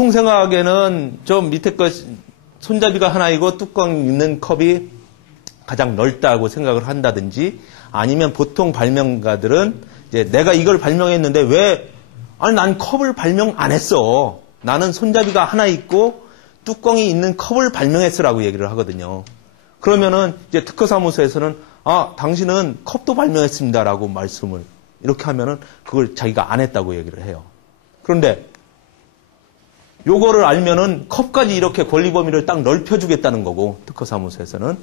보통 생각에는 저 밑에 거 손잡이가 하나이고 뚜껑 있는 컵이 가장 넓다고 생각을 한다든지 아니면 보통 발명가들은 이제 내가 이걸 발명했는데 아니 난 컵을 발명 안 했어. 나는 손잡이가 하나 있고 뚜껑이 있는 컵을 발명했으라고 얘기를 하거든요. 그러면은 이제 특허사무소에서는 당신은 컵도 발명했습니다라고 말씀을 이렇게 하면은 그걸 자기가 안 했다고 얘기를 해요. 그런데 요거를 알면은 컵까지 이렇게 권리 범위를 딱 넓혀주겠다는 거고 특허사무소에서는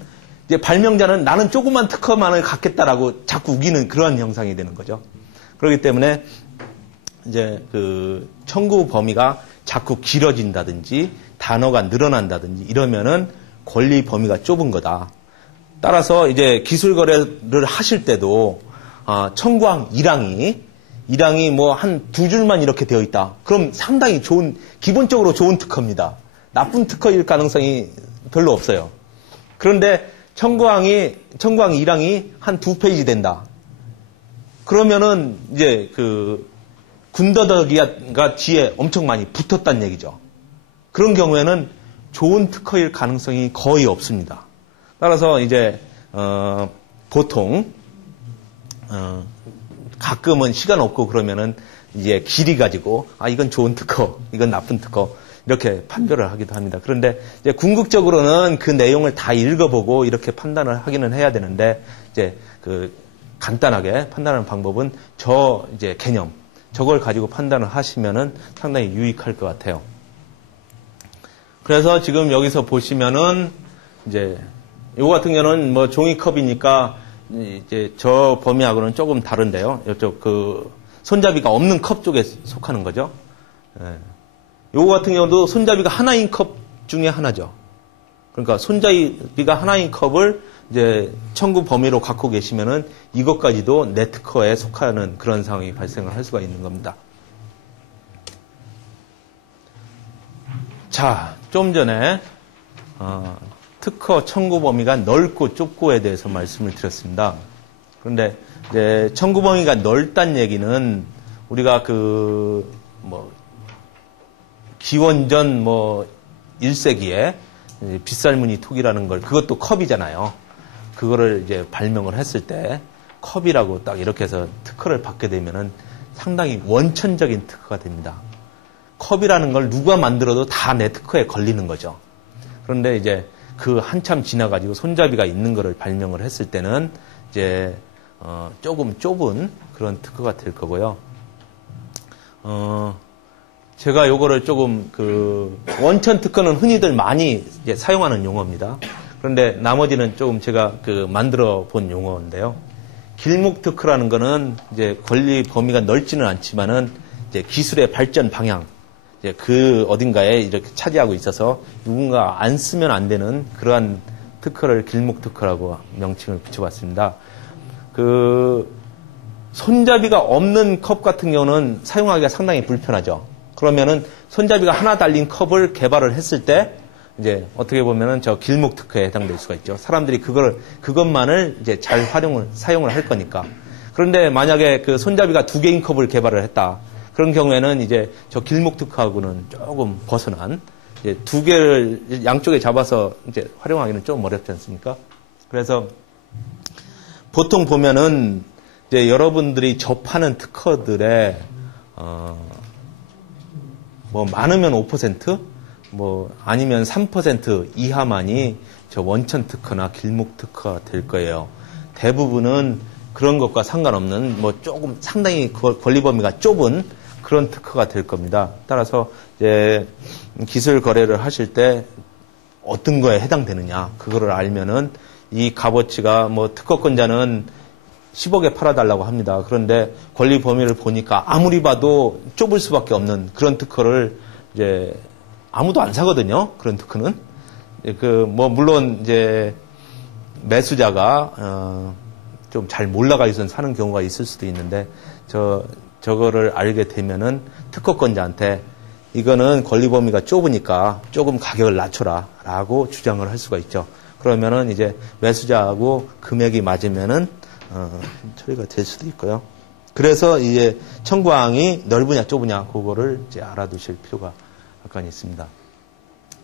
이제 발명자는 나는 조그만 특허만을 갖겠다라고 자꾸 우기는 그러한 형상이 되는 거죠. 그렇기 때문에 이제 그 청구 범위가 자꾸 길어진다든지 단어가 늘어난다든지 이러면은 권리 범위가 좁은 거다. 따라서 이제 기술 거래를 하실 때도 청구항 1항이 뭐 한 두 줄만 이렇게 되어 있다. 그럼 상당히 기본적으로 좋은 특허입니다. 나쁜 특허일 가능성이 별로 없어요. 그런데 청구항 1항이 한 두 페이지 된다. 그러면은 이제 그 군더더기가 뒤에 엄청 많이 붙었다는 얘기죠. 그런 경우에는 좋은 특허일 가능성이 거의 없습니다. 따라서 이제 보통 가끔은 시간 없고 그러면은 이제 길이 가지고 이건 좋은 특허, 이건 나쁜 특허 이렇게 판별을 하기도 합니다. 그런데 이제 궁극적으로는 그 내용을 다 읽어보고 이렇게 판단을 하기는 해야 되는데 이제 그 간단하게 판단하는 방법은 이제 개념 저걸 가지고 판단을 하시면은 상당히 유익할 것 같아요. 그래서 지금 여기서 보시면은 이제 요거 같은 경우는 뭐 종이컵이니까 이제 저 범위하고는 조금 다른데요. 이쪽 그 손잡이가 없는 컵 쪽에 속하는 거죠. 요거 같은 경우도 손잡이가 하나인 컵 중에 하나죠. 그러니까 손잡이가 하나인 컵을 이제 청구 범위로 갖고 계시면은 이것까지도 내 특허에 속하는 그런 상황이 발생을 할 수가 있는 겁니다. 자, 좀 전에 특허 청구 범위가 넓고 좁고에 대해서 말씀을 드렸습니다. 그런데 이제 청구 범위가 넓다는 얘기는 우리가 기원전 1세기에 빗살무늬 톡이라는 걸 그것도 컵이잖아요. 그거를 이제 발명을 했을 때 컵이라고 딱 이렇게 해서 특허를 받게 되면은 상당히 원천적인 특허가 됩니다. 컵이라는 걸 누가 만들어도 다 내 특허에 걸리는 거죠. 그런데 이제 그 한참 지나가지고 손잡이가 있는 거를 발명을 했을 때는 이제 조금 좁은 그런 특허가 될 거고요. 제가 요거를 조금 원천 특허는 흔히들 많이 이제 사용하는 용어입니다. 그런데 나머지는 조금 제가 만들어 본 용어인데요. 길목 특허라는 거는 이제 권리 범위가 넓지는 않지만은 이제 기술의 발전 방향, 이제 어딘가에 이렇게 차지하고 있어서 누군가 안 쓰면 안 되는 그러한 특허를 길목 특허라고 명칭을 붙여봤습니다. 손잡이가 없는 컵 같은 경우는 사용하기가 상당히 불편하죠. 그러면은 손잡이가 하나 달린 컵을 개발을 했을 때 이제 어떻게 보면은 저 길목 특허에 해당될 수가 있죠. 사람들이 그것만을 이제 잘 사용을 할 거니까. 그런데 만약에 손잡이가 두 개인 컵을 개발을 했다. 그런 경우에는 이제 저 길목 특허하고는 조금 벗어난 이제 두 개를 양쪽에 잡아서 이제 활용하기는 좀 어렵지 않습니까? 그래서 보통 보면은 이제 여러분들이 접하는 특허들의 많으면 5%, 아니면 3% 이하만이 저 원천 특허나 길목 특허가 될 거예요. 대부분은 그런 것과 상관없는 조금 상당히 권리 범위가 좁은 그런 특허가 될 겁니다. 따라서 이제 기술 거래를 하실 때 어떤 거에 해당되느냐 그거를 알면은 이 값어치가 특허권자는 10억에 팔아달라고 합니다. 그런데 권리 범위를 보니까 아무리 봐도 좁을 수밖에 없는 그런 특허를 이제 아무도 안 사거든요. 그런 특허는 물론 이제 매수자가 좀 잘 몰라가지고 사는 경우가 있을 수도 있는데 저거를 알게 되면은 특허권자한테 이거는 권리 범위가 좁으니까 조금 가격을 낮춰라라고 주장을 할 수가 있죠. 그러면은 이제 매수자하고 금액이 맞으면은 처리가 될 수도 있고요. 그래서 이제 청구항이 넓으냐 좁으냐 그거를 이제 알아두실 필요가 약간 있습니다.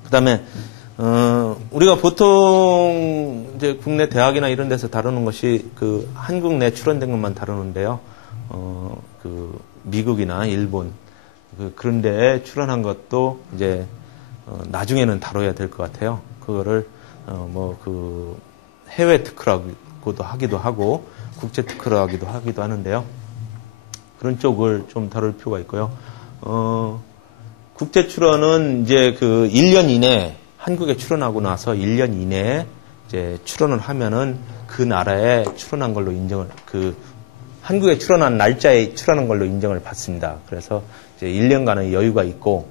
그 다음에, 우리가 보통 이제 국내 대학이나 이런 데서 다루는 것이 그 한국 내 출원된 것만 다루는데요. 그 미국이나 일본, 그런 데에 출원한 것도 이제, 나중에는 다뤄야 될 것 같아요. 그거를, 그 해외 특허라고도 하기도 하고, 국제 특허라고 하기도 하는데요. 그런 쪽을 좀 다룰 필요가 있고요. 국제 출원은 이제 그 1년 이내, 한국에 출원하고 나서 1년 이내에 이제 출원을 하면은 그 나라에 출원한 걸로 인정을, 한국에 출원한 날짜에 출원한 걸로 인정을 받습니다. 그래서 이제 1년간의 여유가 있고,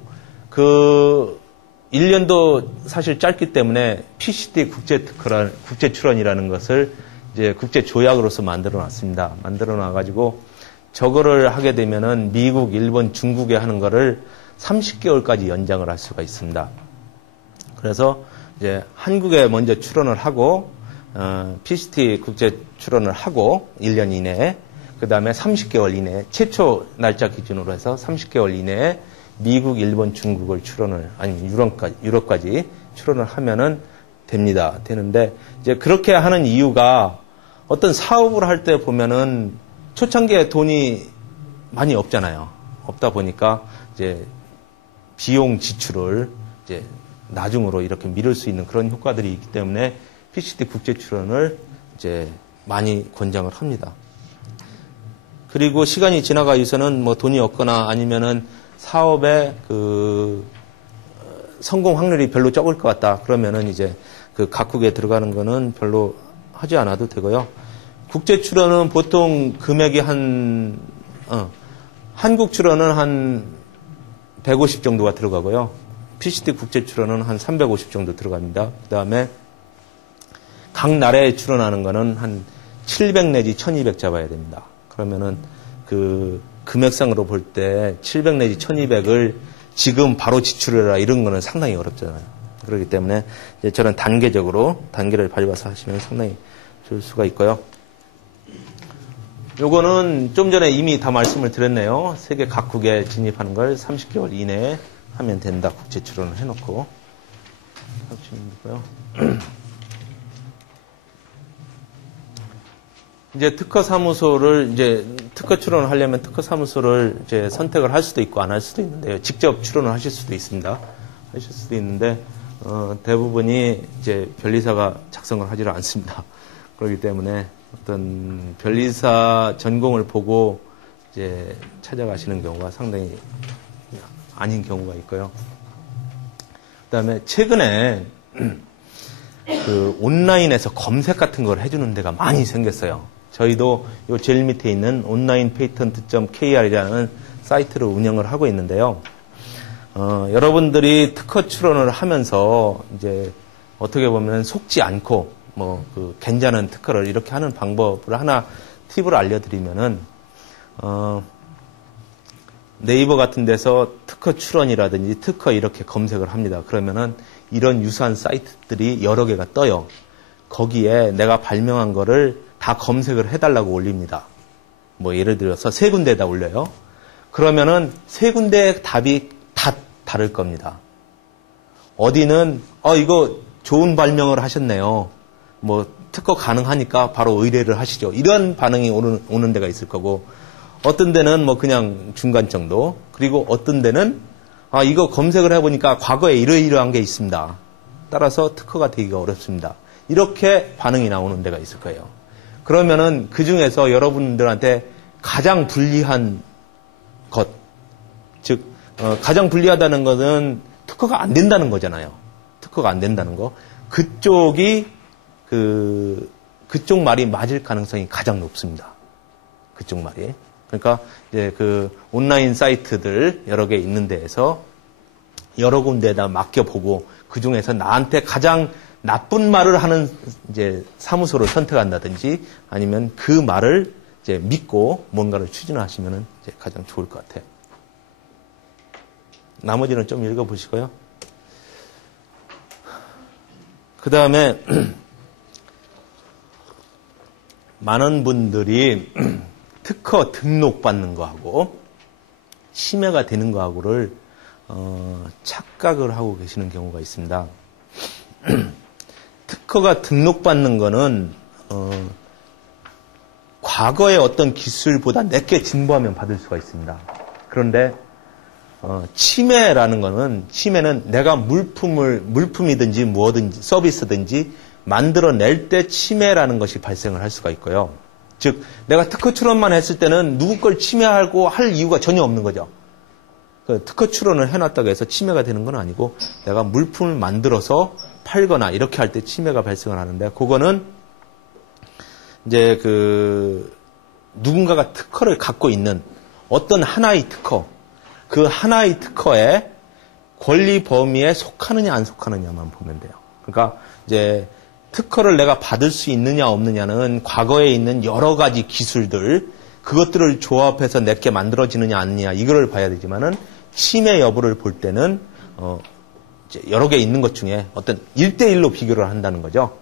1년도 사실 짧기 때문에 PCT 국제 출원이라는 것을 이제 국제 조약으로서 만들어 놨습니다. 만들어 놔가지고 저거를 하게 되면은 미국, 일본, 중국에 하는 거를 30개월까지 연장을 할 수가 있습니다. 그래서 이제 한국에 먼저 출원을 하고, PCT 국제 출원을 하고 1년 이내에, 그 다음에 30개월 이내에, 최초 날짜 기준으로 해서 30개월 이내에 미국, 일본, 중국을 출원을, 아니면 유럽까지 출원을 하면은 됩니다. 되는데, 이제 그렇게 하는 이유가 어떤 사업을 할 때 보면은 초창기에 돈이 많이 없잖아요. 없다 보니까 이제 비용 지출을 이제 나중으로 이렇게 미룰 수 있는 그런 효과들이 있기 때문에 PCT 국제 출원을 이제 많이 권장을 합니다. 그리고 시간이 지나가 있어서는 뭐 돈이 없거나 아니면은 사업의 성공 확률이 별로 적을 것 같다. 그러면은 이제 그 각국에 들어가는 거는 별로 하지 않아도 되고요. 국제 출원은 보통 금액이 한국 출원은 한 150 정도가 들어가고요. PCT 국제 출원은 한 350 정도 들어갑니다. 그 다음에 각 나라에 출원하는 거는 한 700 내지 1200 잡아야 됩니다. 그러면은 그 금액상으로 볼 때 700 내지 1200을 지금 바로 지출해라 이런 거는 상당히 어렵잖아요. 그렇기 때문에 이제 저는 단계를 밟아서 하시면 상당히 좋을 수가 있고요. 요거는 좀 전에 이미 다 말씀을 드렸네요. 세계 각국에 진입하는 걸 30개월 이내에 하면 된다. 국제 출원을 해놓고. 이제 특허 출원을 하려면 특허 사무소를 이제 선택을 할 수도 있고 안 할 수도 있는데요. 직접 출원을 하실 수도 있습니다. 하실 수도 있는데, 대부분이 이제 변리사가 작성을 하지를 않습니다. 그렇기 때문에 어떤 변리사 전공을 보고 이제 찾아가시는 경우가 상당히 아닌 경우가 있고요. 그 다음에 최근에 그 온라인에서 검색 같은 걸 해주는 데가 많이 생겼어요. 저희도 요 제일 밑에 있는 onlinepatent.kr이라는 사이트를 운영을 하고 있는데요. 여러분들이 특허 출원을 하면서 이제 어떻게 보면 속지 않고 괜찮은 특허를 이렇게 하는 방법을 하나 팁을 알려드리면은, 네이버 같은 데서 특허 출원이라든지 특허 이렇게 검색을 합니다. 그러면은 이런 유사한 사이트들이 여러 개가 떠요. 거기에 내가 발명한 거를 다 검색을 해달라고 올립니다. 뭐 예를 들어서 3군데에다 올려요. 그러면은 3군데의 답이 다 다를 겁니다. 어디는 이거 좋은 발명을 하셨네요. 뭐 특허 가능하니까 바로 의뢰를 하시죠. 이런 반응이 오는 데가 있을 거고, 어떤 데는 뭐 그냥 중간 정도, 그리고 어떤 데는 이거 검색을 해보니까 과거에 이러이러한 게 있습니다. 따라서 특허가 되기가 어렵습니다. 이렇게 반응이 나오는 데가 있을 거예요. 그러면은 그 중에서 여러분들한테 가장 불리한 것, 즉 가장 불리하다는 것은 특허가 안 된다는 거잖아요. 특허가 안 된다는 거. 그쪽이 그쪽 말이 맞을 가능성이 가장 높습니다. 그쪽 말이. 그러니까 이제 그 온라인 사이트들 여러 개 있는 데에서 여러 군데에다 맡겨보고 그 중에서 나한테 가장 나쁜 말을 하는 이제 사무소를 선택한다든지 아니면 그 말을 이제 믿고 뭔가를 추진하시면은 이제 가장 좋을 것 같아요. 나머지는 좀 읽어보시고요. 그 다음에 많은 분들이 특허 등록받는 거하고 심해가 되는 거하고를 착각을 하고 계시는 경우가 있습니다. 특허가 등록받는 거는 과거의 어떤 기술보다 내게 진보하면 받을 수가 있습니다. 그런데 침해는 내가 물품이든지 뭐든지 서비스든지 만들어낼 때 침해라는 것이 발생을 할 수가 있고요. 즉 내가 특허 출원만 했을 때는 누구 걸 침해하고 할 이유가 전혀 없는 거죠. 특허 출원을 해놨다고 해서 침해가 되는 건 아니고 내가 물품을 만들어서 팔거나 이렇게 할 때 침해가 발생을 하는데 그거는 이제 누군가가 특허를 갖고 있는 어떤 하나의 특허, 그 하나의 특허의 권리 범위에 속하느냐 안 속하느냐만 보면 돼요. 그러니까 이제 특허를 내가 받을 수 있느냐 없느냐는 과거에 있는 여러 가지 기술들, 그것들을 조합해서 내게 만들어지느냐 아니냐 이거를 봐야 되지만은 침해 여부를 볼 때는 이제 여러 개 있는 것 중에 어떤 1대1로 비교를 한다는 거죠.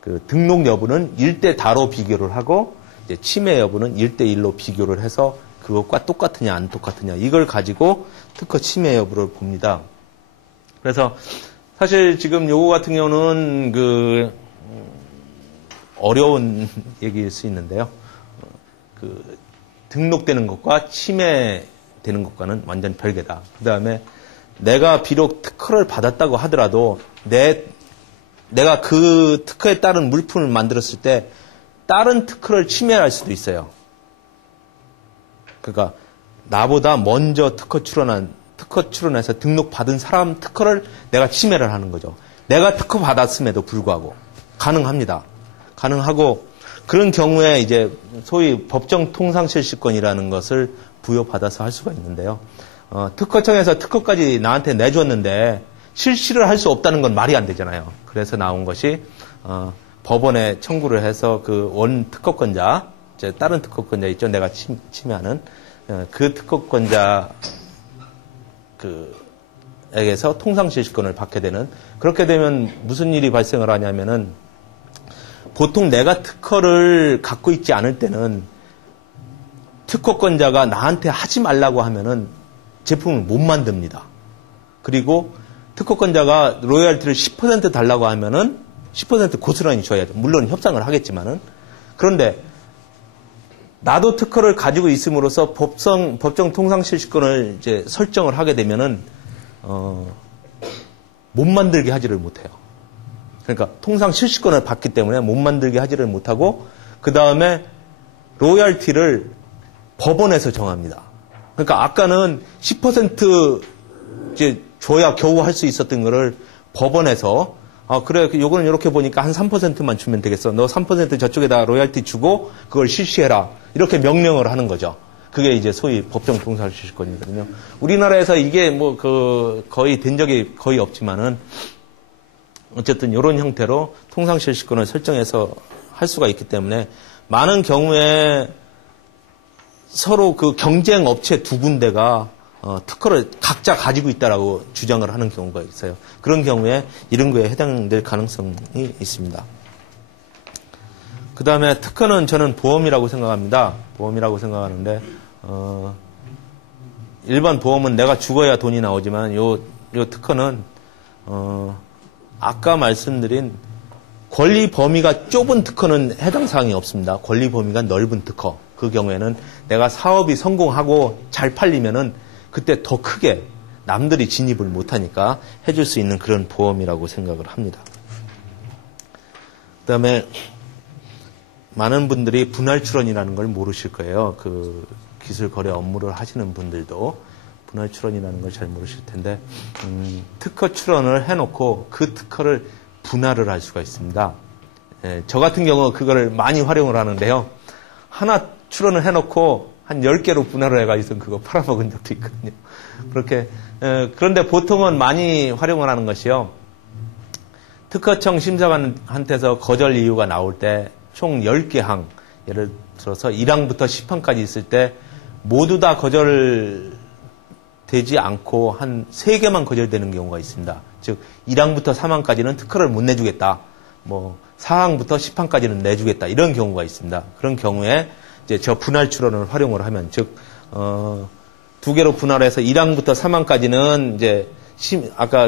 그 등록 여부는 1대 다로 비교를 하고 이제 침해 여부는 1대1로 비교를 해서 그것과 똑같으냐 안 똑같으냐 이걸 가지고 특허 침해 여부를 봅니다. 그래서 사실 지금 요거 같은 경우는 어려운 얘기일 수 있는데요. 등록되는 것과 침해되는 것과는 완전 별개다. 그 다음에 내가 비록 특허를 받았다고 하더라도 내가 그 특허에 따른 물품을 만들었을 때 다른 특허를 침해할 수도 있어요. 그러니까 나보다 먼저 특허 출원해서 등록받은 사람 특허를 내가 침해를 하는 거죠. 내가 특허 받았음에도 불구하고 가능합니다. 가능하고 그런 경우에 이제 소위 법정 통상실시권이라는 것을 부여받아서 할 수가 있는데요. 특허청에서 특허까지 나한테 내줬는데 실시를 할 수 없다는 건 말이 안 되잖아요. 그래서 나온 것이 법원에 청구를 해서 그 원 특허권자, 이제 다른 특허권자 있죠. 내가 침해하는 그 특허권자 에게서 통상실시권을 받게 되는, 그렇게 되면 무슨 일이 발생을 하냐면은 보통 내가 특허를 갖고 있지 않을 때는 특허권자가 나한테 하지 말라고 하면은 제품을 못 만듭니다. 그리고 특허권자가 로열티를 10% 달라고 하면은 10% 고스란히 줘야죠. 물론 협상을 하겠지만은. 그런데 나도 특허를 가지고 있음으로써 법정 통상실시권을 이제 설정을 하게 되면은 못 만들게 하지를 못해요. 그러니까 통상실시권을 받기 때문에 못 만들게 하지를 못하고 그 다음에 로열티를 법원에서 정합니다. 그러니까 아까는 10% 이제 줘야 겨우 할 수 있었던 거를 법원에서 그래 요거는 이렇게 보니까 한 3%만 주면 되겠어. 너 3% 저쪽에다 로열티 주고 그걸 실시해라. 이렇게 명령을 하는 거죠. 그게 이제 소위 법정 통상실시권이거든요. 우리나라에서 이게 거의 된 적이 거의 없지만은 어쨌든 이런 형태로 통상실시권을 설정해서 할 수가 있기 때문에 많은 경우에 서로 그 경쟁 업체 두 군데가 특허를 각자 가지고 있다라고 주장을 하는 경우가 있어요. 그런 경우에 이런 거에 해당될 가능성이 있습니다. 그 다음에 특허는 저는 보험이라고 생각합니다. 보험이라고 생각하는데 일반 보험은 내가 죽어야 돈이 나오지만 요 특허는 아까 말씀드린 권리 범위가 좁은 특허는 해당 사항이 없습니다. 권리 범위가 넓은 특허. 그 경우에는 내가 사업이 성공하고 잘 팔리면은 그때 더 크게 남들이 진입을 못하니까 해줄 수 있는 그런 보험이라고 생각을 합니다. 그 다음에 많은 분들이 분할 출원이라는 걸 모르실 거예요. 그 기술 거래 업무를 하시는 분들도 분할 출원이라는 걸 잘 모르실 텐데 특허 출원을 해놓고 그 특허를 분할을 할 수가 있습니다. 저 같은 경우 그거를 많이 활용을 하는데요. 하나 출원을 해놓고 한 10개로 분할을 해가지고 그거 팔아먹은 적도 있거든요. 그렇게 그런데 보통은 많이 활용을 하는 것이요. 특허청 심사관한테서 거절 이유가 나올 때 총 10개 항, 예를 들어서 1항부터 10항까지 있을 때 모두 다 거절되지 않고 한 3개만 거절되는 경우가 있습니다. 즉 1항부터 3항까지는 특허를 못 내주겠다. 4항부터 10항까지는 내주겠다. 이런 경우가 있습니다. 그런 경우에 이제 저 분할 출원을 활용을 하면, 즉 두 개로 분할해서 1항부터 3항까지는 이제 아까